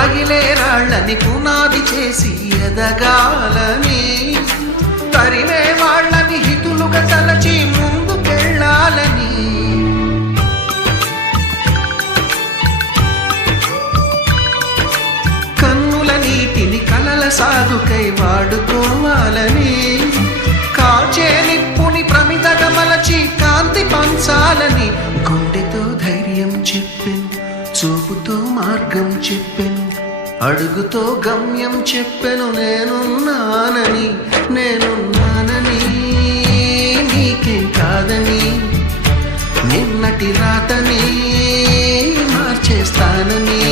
తగిలే రాళ్ళని పునాది చేసి ఎదగాలని, తరిమే వాళ్ళని హితులుగా తలచి ముందుకెళ్ళాలని, కన్నుల నీటిని కలల సాగుకై వాడుకోవాలని, కాచే నిప్పుని ప్రమిదగా మలచి కాంతి పంచాలని, గుండెతో ధైర్యం చెప్పెను, చూపుతో మార్గం చెప్పెను, అడుగుతో గమ్యం చెప్పెను, నేనున్నానని నీకేం కాదని, నిన్నటి రాతని మార్చేస్తానని.